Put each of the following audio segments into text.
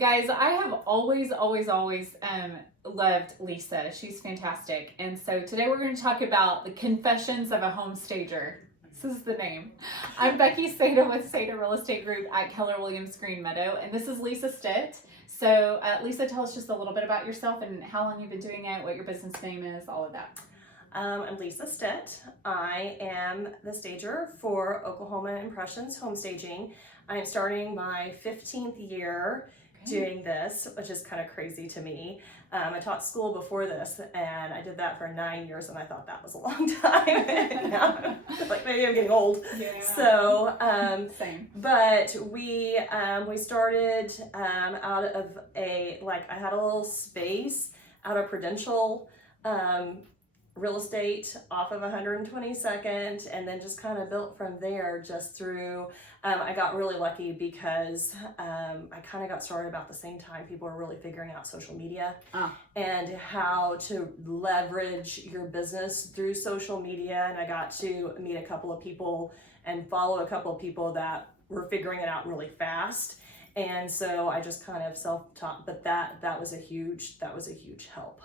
Guys, I have always loved Lisa. She's fantastic. And so today we're going to talk about the Confessions of a Home Stager. This is the name. I'm Becky Seda with Seda Real Estate Group at Keller Williams Green Meadow, and this is Lisa Stitt. So, Lisa, tell us just a little bit about yourself and how long you've been doing it, what your business name is, all of that. I'm Lisa Stitt. I am the stager for Oklahoma Impressions home staging. I'm starting my 15th year doing this, which is kind of crazy to me. I taught school before this, and I did that for 9 years, and I thought that was a long time. Now, like maybe I'm getting old. Yeah. So, Same. But we started out of I had a little space out of Prudential real estate off of 122nd, and then just kind of built from there just through. I got really lucky because I kind of got started about the same time people were really figuring out social media and how to leverage your business through social media. And I got to meet a couple of people and follow a couple of people that were figuring it out really fast. And so I just kind of self-taught, but that was a huge help.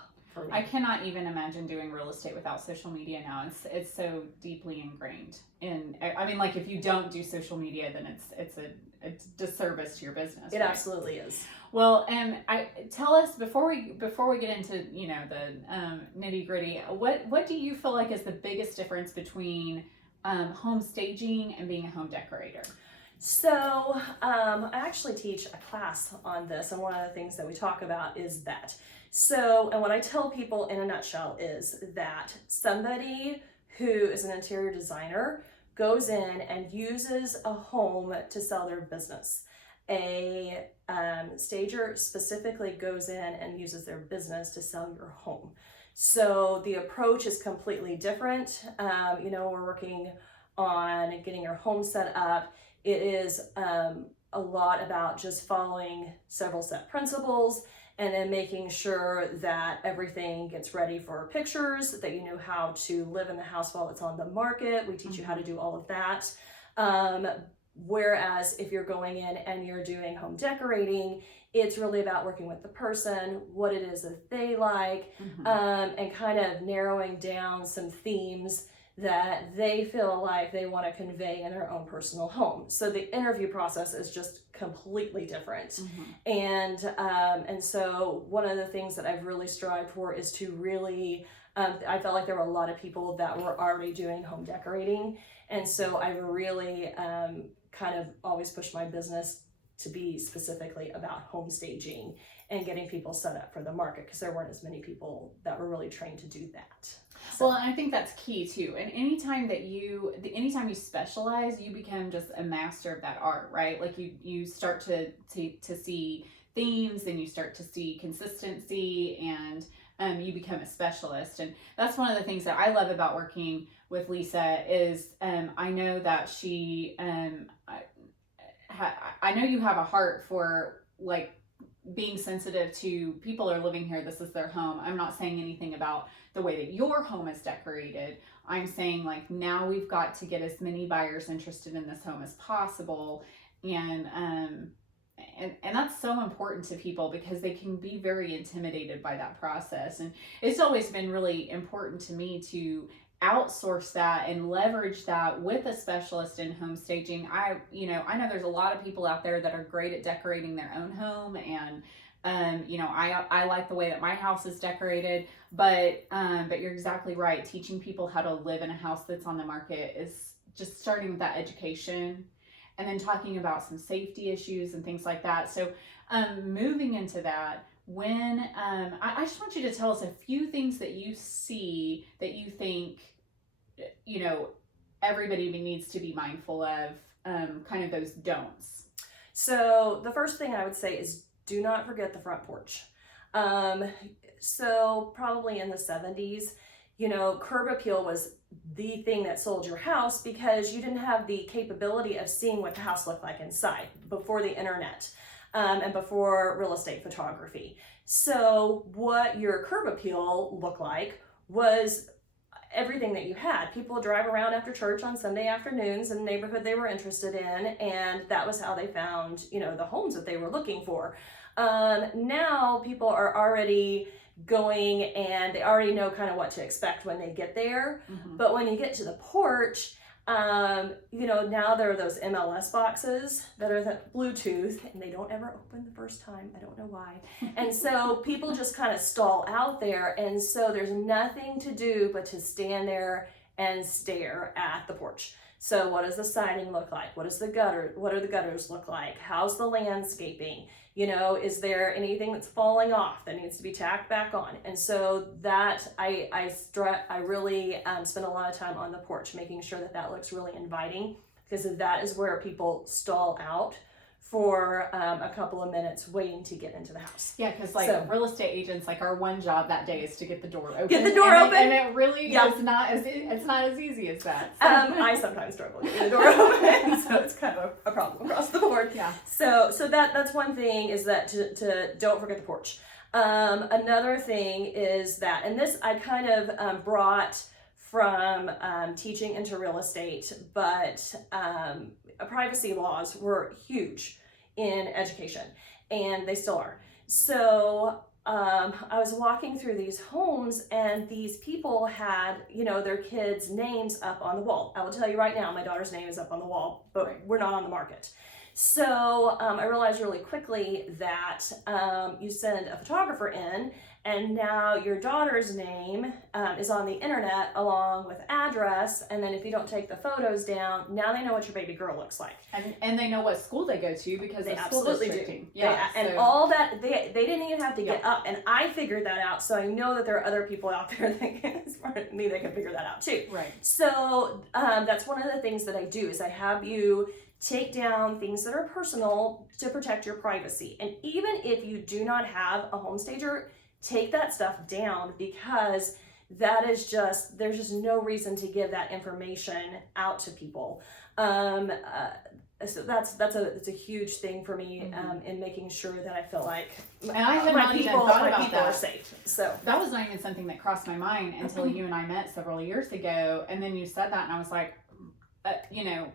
I cannot even imagine doing real estate without social media now. It's so deeply ingrained in. I mean, like if you don't do social media, then it's a disservice to your business. It right? absolutely is. Well, tell us before we get into the nitty gritty. What do you feel like is the biggest difference between home staging and being a home decorator? So I actually teach a class on this, and one of the things that we talk about is that. So, and what I tell people in a nutshell is that somebody who is an interior designer goes in and uses a home to sell their business. A stager specifically goes in and uses their business to sell your home. So the approach is completely different. We're working on getting your home set up. It is a lot about just following several set principles and then making sure that everything gets ready for pictures, that you know how to live in the house while it's on the market. We teach you how to do all of that. Whereas if you're going in and you're doing home decorating, it's really about working with the person, what it is that they like, and kind of narrowing down some themes that they feel like they want to convey in their own personal home. So the interview process is just completely different. And so one of the things that I've really strived for is to really, I felt like there were a lot of people that were already doing home decorating. And so I really kind of always pushed my business to be specifically about home staging and getting people set up for the market, because there weren't as many people that were really trained to do that. So. Well, and I think that's key too. And anytime you specialize, you become just a master of that art, right? Like you start to see themes, and you start to see consistency, and you become a specialist. And that's one of the things that I love about working with Lisa is I know that she I know you have a heart for like being sensitive to people are living here. This is their home. I'm not saying anything about the way that your home is decorated. I'm saying like now we've got to get as many buyers interested in this home as possible. And that's so important to people because they can be very intimidated by that process. And it's always been really important to me to outsource that and leverage that with a specialist in home staging. I know there's a lot of people out there that are great at decorating their own home, and I like the way that my house is decorated, but you're exactly right. Teaching people how to live in a house that's on the market is just starting with that education, and then talking about some safety issues and things like that. So moving into that, when I just want you to tell us a few things that you see that you think everybody needs to be mindful of, kind of those don'ts. So the first thing I would say is do not forget the front porch. So probably in the 70s, curb appeal was the thing that sold your house because you didn't have the capability of seeing what the house looked like inside before the internet. And before real estate photography. So what your curb appeal looked like was everything that you had. People would drive around after church on Sunday afternoons in the neighborhood they were interested in, and that was how they found, you know, the homes that they were looking for. Now people are already going and they already know kind of what to expect when they get there. But when you get to the porch, you know, now there are those MLS boxes that are the Bluetooth, and they don't ever open the first time. I don't know why. And so people just kind of stall out there. And so there's nothing to do but to stand there and stare at the porch. So what does the siding look like? What are the gutters look like? How's the landscaping? You know, is there anything that's falling off that needs to be tacked back on? And so that I really spend a lot of time on the porch, making sure that that looks really inviting, because that is where people stall out for a couple of minutes waiting to get into the house. Yeah, because like real estate agents, like our one job that day is to get the door open. Get the door open, and it really is not as easy as that. So. I sometimes struggle getting the door open, so it's kind of a problem across the board. Yeah. So that's one thing, is that to don't forget the porch. Another thing is that, and this I kind of brought from teaching into real estate, but privacy laws were huge in education, and they still are. So I was walking through these homes, and these people had, you know, their kids' names up on the wall. I will tell you right now, my daughter's name is up on the wall, but we're not on the market. So I realized really quickly that you send a photographer in, and now your daughter's name is on the internet along with address, and then if you don't take the photos down, now they know what your baby girl looks like. And they know what school they go to because they of school districting. Yeah, and all that, they didn't even have to get up, and I figured that out, so I know that there are other people out there that can, smarter than me, that can figure that out too. Right. So that's one of the things that I do, is I have you take down things that are personal to protect your privacy. And even if you do not have a home stager, take that stuff down, because that is just, there's just no reason to give that information out to people. So it's a huge thing for me in making sure that I feel like my people are safe. So that was not even something that crossed my mind until you and I met several years ago, and then you said that, and I was like, you know,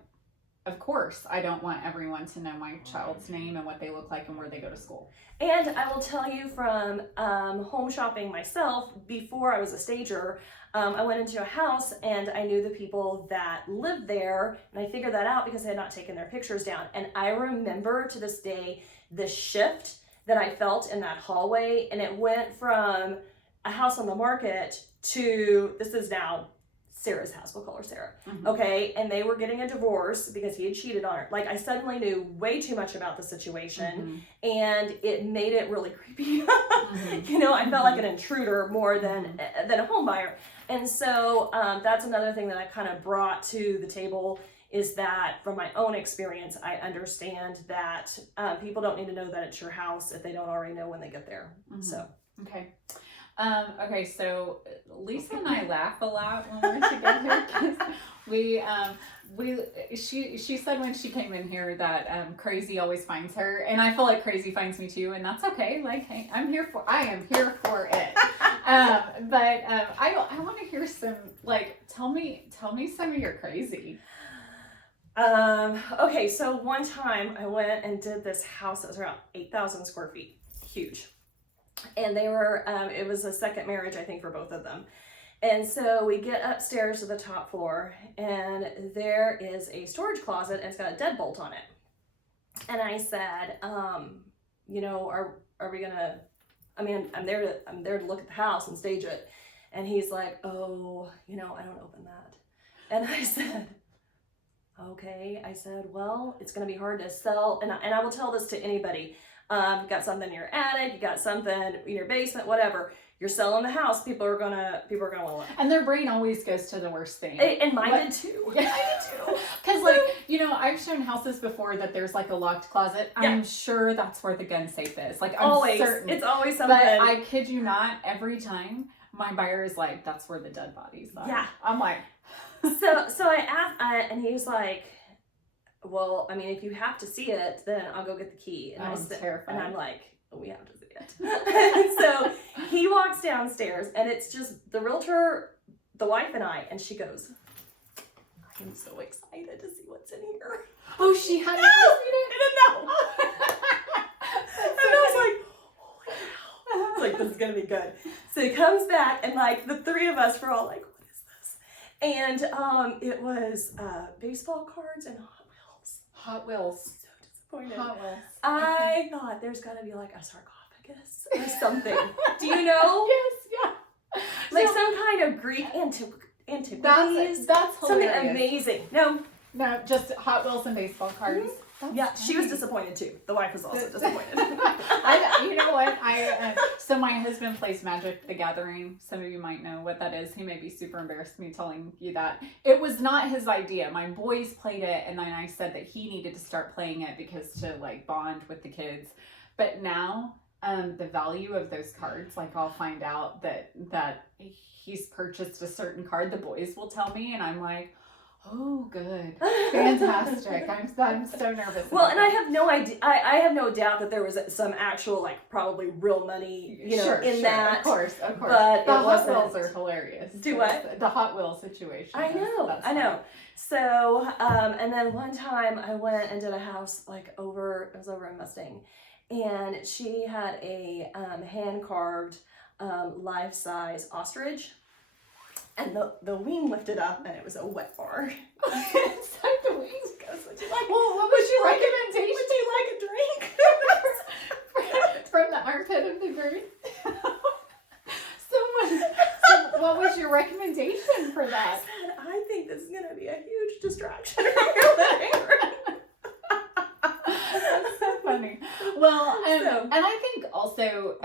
of course, I don't want everyone to know my child's name and what they look like and where they go to school. And I will tell you from home shopping myself, before I was a stager, I went into a house and I knew the people that lived there, and I figured that out because they had not taken their pictures down. And I remember to this day the shift that I felt in that hallway, and it went from a house on the market to, this is now Sarah's house, we'll call her Sarah, okay? And they were getting a divorce because he had cheated on her. Like, I suddenly knew way too much about the situation, and it made it really creepy. You know, I felt like an intruder more than a home buyer. And so that's another thing that I kind of brought to the table, is that from my own experience, I understand that people don't need to know that it's your house if they don't already know when they get there. So. Okay. Okay, so Lisa and I laugh a lot when we're together, because she said when she came in here that crazy always finds her, and I feel like crazy finds me too, and that's okay. Like, hey, I am here for it. But I want to hear some, like, tell me some of your crazy. Okay, so one time I went and did this house that was around 8,000 square feet, huge. And they were, it was a second marriage, I think, for both of them. And so we get upstairs to the top floor, and there is a storage closet, and it's got a deadbolt on it. And I said, you know, are we gonna, I mean, I'm there to look at the house and stage it. And he's like, oh, you know, I don't open that. And I said, okay. I said, well, it's gonna be hard to sell. And I will tell this to anybody. You got something in your attic, you got something in your basement, whatever. You're selling the house, people are gonna want to look. And their brain always goes to the worst thing. And mine did too. Yeah. Mine did too. Because, like, you know, I've shown houses before that there's like a locked closet. Yeah. I'm sure that's where the gun safe is. Like, I'm certain. It's always something. But I kid you not, every time my buyer is like, that's where the dead bodies are. Yeah. I'm like. So I asked, and he's like, well, I mean, if you have to see it, then I'll go get the key. And I'm terrified. And I'm like, we have to see it. And so he walks downstairs, and it's just the realtor the wife and I, and she goes, I am so excited to see what's in here. Oh, she had No, I didn't know. And I was like, holy cow. It's like, this is going to be good. So he comes back, and like the three of us were all like, what is this? And it was baseball cards and Hot Wheels. Hot Wheels. So disappointed. Hot Wheels. I thought there's got to be like a sarcophagus or something. Do you know? Yes, yeah. Like So, some kind of Greek antiquities. that's Something hilarious. amazing. No. No, just Hot Wheels and baseball cards. That's Yeah, she was nice. disappointed too. The wife was also disappointed. You know what? So my husband plays Magic the Gathering. Some of you might know what that is. He may be super embarrassed me telling you that. It was not his idea. My boys played it, and then I said that he needed to start playing it because to like bond with the kids. But now, the value of those cards, like I'll find out that he's purchased a certain card. The boys will tell me, and I'm like, oh, good. Fantastic. I'm so nervous. Well, and I have no idea. I have no doubt that there was some actual, like, probably real money, sure, that. Of course. But the it Hot wasn't. Wheels are hilarious. Do what? The Hot Wheels situation. I know. So, and then one time I went and did a house it was over in Mustang, and she had a hand carved life-size ostrich. And the wing lifted up, and it was a wet bar. Inside the wings goes. Would you like? Well, what was your recommendation? Would you like a drink? From the armpit of the bird. So what was your recommendation for that? I said, I think this is going to be a huge distraction from your living room. That's so funny. Well, So- and I think also,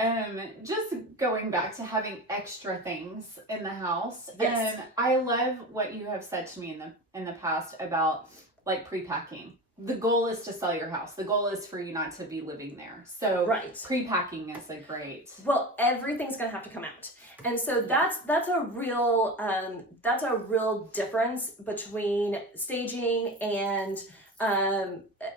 just going back to having extra things in the house. Yes. I love what you have said to me in the past about like pre-packing. The goal is to sell your house. The goal is for you not to be living there. So Right. pre-packing is a great. Well, everything's going to have to come out. And so that's a real difference between staging and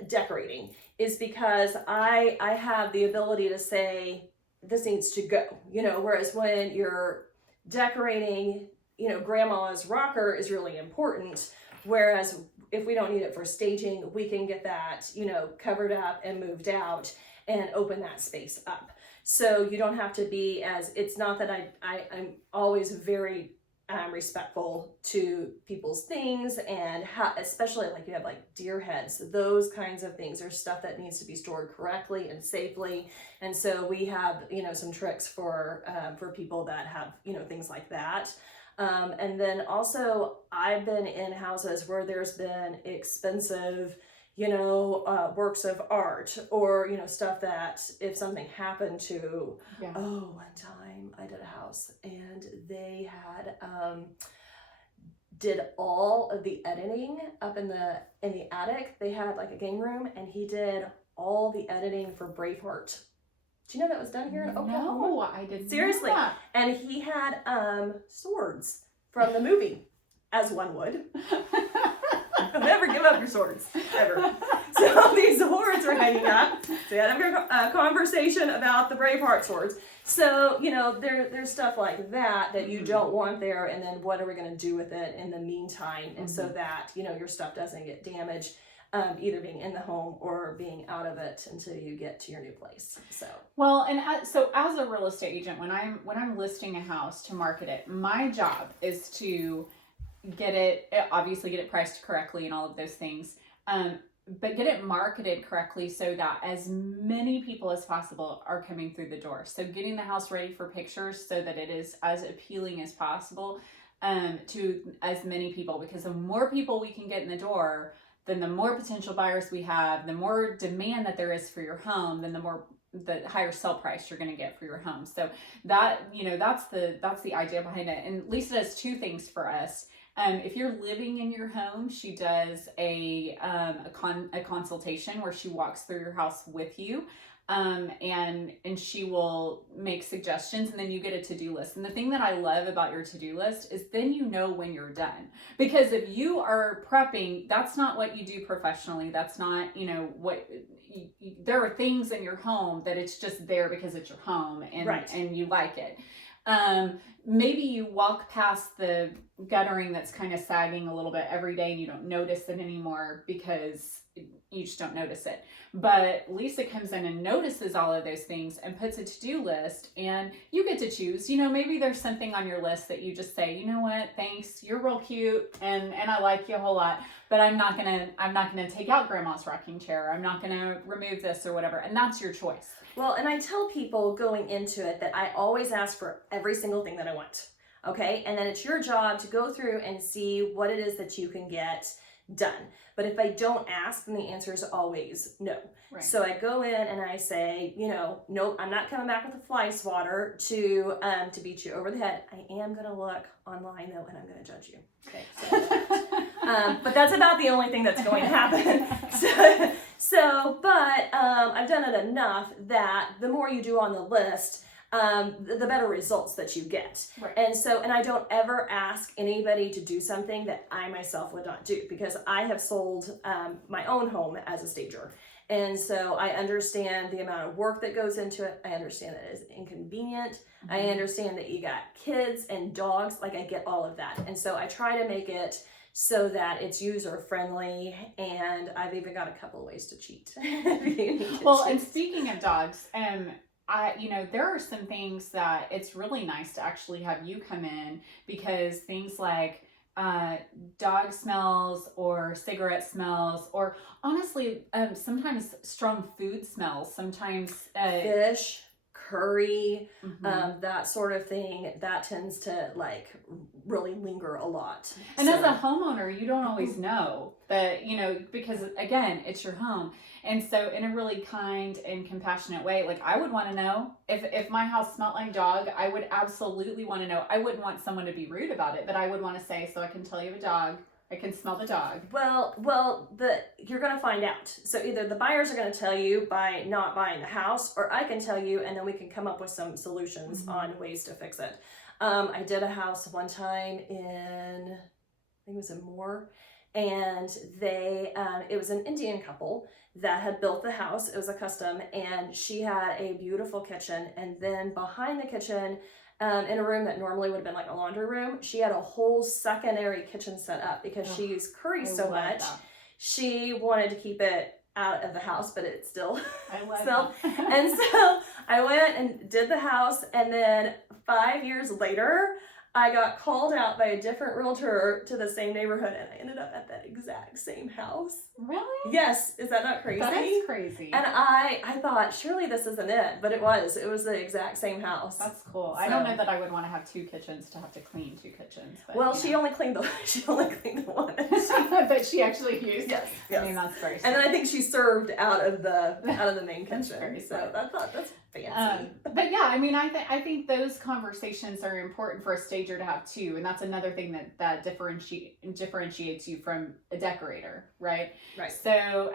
decorating, is because I have the ability to say this needs to go, whereas when you're decorating, grandma's rocker is really important, whereas if we don't need it for staging, we can get that, covered up and moved out and open that space up. So you don't have to be it's not that I'm always very respectful to people's things, and how, especially like you have like deer heads, those kinds of things are stuff that needs to be stored correctly and safely. And so we have, some tricks for people that have, things like that. And then also I've been in houses where there's been expensive, works of art, or, stuff that if something happened to, Yeah. one time I did a house and they had, did all of the editing up in the attic. They had like a game room, and he did all the editing for Braveheart. Do you know that was done here in Oklahoma? No, I didn't. Seriously. Know that. And he had swords from the movie, as one would. Never give up your swords, ever. So these swords are hanging up. So we had a conversation about the Braveheart swords. So, there's stuff like that you don't want there, and then what are we going to do with it in the meantime? And so that, your stuff doesn't get damaged, either being in the home or being out of it until you get to your new place. So well, and so as a real estate agent, when I'm listing a house to market it, my job is to obviously get it priced correctly and all of those things, but get it marketed correctly so that as many people as possible are coming through the door. So getting the house ready for pictures so that it is as appealing as possible to as many people, because the more people we can get in the door, then the more potential buyers we have, the more demand that there is for your home, then the higher sell price you're going to get for your home. So that, that's the idea behind it. And Lisa does two things for us. If you're living in your home, she does a consultation where she walks through your house with you, and she will make suggestions, and then you get a to-do list. And the thing that I love about your to-do list is then you know when you're done. Because if you are prepping, that's not what you do professionally. That's not, there are things in your home that it's just there because it's your home and Right. and you like it. Maybe you walk past the guttering that's kind of sagging a little bit every day and you don't notice it anymore because you just don't notice it. But Lisa comes in and notices all of those things and puts a to-do list, and you get to choose. Maybe there's something on your list that you just say, you know what, thanks, you're real cute and I like you a whole lot, but I'm not gonna take out grandma's rocking chair. I'm not gonna remove this or whatever. And that's your choice. Well, and I tell people going into it that I always ask for every single thing that I want. Okay. And then it's your job to go through and see what it is that you can get done. But if I don't ask, then the answer is always no. Right. So I go in and I say, nope, I'm not coming back with a fly swatter to beat you over the head. I am going to look online though, and I'm going to judge you. Okay. So, but that's about the only thing that's going to happen. But I've done it enough that the more you do on the list, the better results that you get. Right. And I don't ever ask anybody to do something that I myself would not do, because I have sold my own home as a stager. And so I understand the amount of work that goes into it. I understand that it is inconvenient. Mm-hmm. I understand that you got kids and dogs. Like, I get all of that. And so I try to make it so that it's user friendly, and I've even got a couple of ways to cheat. And speaking of dogs, there are some things that it's really nice to actually have you come in, because things like dog smells or cigarette smells, or honestly, sometimes strong food smells, sometimes fish, curry, mm-hmm. That sort of thing, that tends to really linger a lot. And as a homeowner, you don't always know that, because again, it's your home. And so in a really kind and compassionate way, I would want to know if my house smelled like dog. I would absolutely want to know. I wouldn't want someone to be rude about it, but I would want to say, so I can tell you a dog. I can smell the dog. Well, you're going to find out. So either the buyers are going to tell you by not buying the house, or I can tell you, and then we can come up with some solutions mm-hmm. on ways to fix it. I did a house one time I think it was in Moore, and it was an Indian couple that had built the house. It was a custom, and she had a beautiful kitchen, and then behind the kitchen, in a room that normally would have been like a laundry room, she had a whole secondary kitchen set up because she used curry so much. That. She wanted to keep it out of the house, but it still smelled. And so I went and did the house, and then 5 years later, I got called out by a different realtor to the same neighborhood, and I ended up at that exact same house. Really? Yes. Is that not crazy? That is crazy. And I thought, surely this isn't it, but it was the exact same house. That's cool. So, I don't know that I would want to have two kitchens to have to clean two kitchens. But, well, she only cleaned the one. But she actually used. Yes. I mean, that's very. And then I think she served out of the main kitchen. So I thought that's fancy. But yeah, I mean, I think those conversations are important for a stager to have too, and that's another thing that differentiates you from a decorator, right? Right. So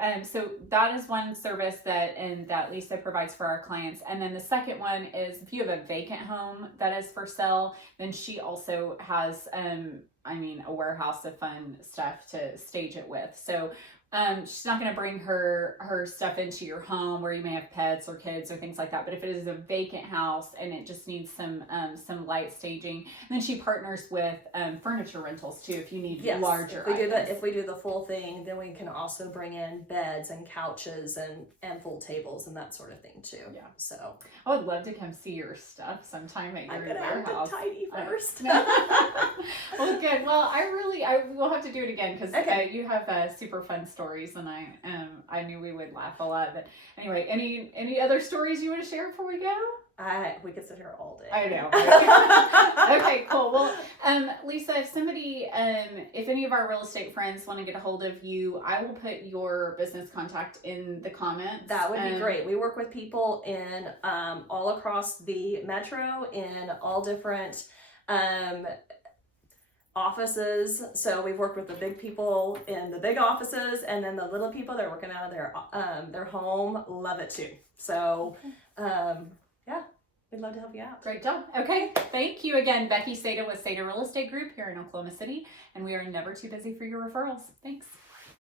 that is one service that Lisa provides for our clients, and then the second one is if you have a vacant home that is for sale, then she also has a warehouse of fun stuff to stage it with. So she's not going to bring her stuff into your home where you may have pets or kids or things like that. But if it is a vacant house and it just needs some light staging, then she partners with furniture rentals too. If you need larger items. If we do the full thing, then we can also bring in beds and couches and full tables and that sort of thing too. Yeah. So I would love to come see your stuff sometime at your warehouse. I'm gonna have to tidy first. Well, good. Well, I will have to do it again because you have super fun stories. And I knew we would laugh a lot. But anyway, any other stories you want to share before we go? We could sit here all day. I know. Okay, cool. Well, Lisa, if any of our real estate friends want to get a hold of you, I will put your business contact in the comments. That would be great. We work with people in all across the metro in all different offices. So we've worked with the big people in the big offices, and then the little people that are working out of their home love it too. So we'd love to help you out. Great job. Okay, thank you again, Becky Seda with Seda Real Estate Group here in Oklahoma City, and we are never too busy for your referrals. Thanks.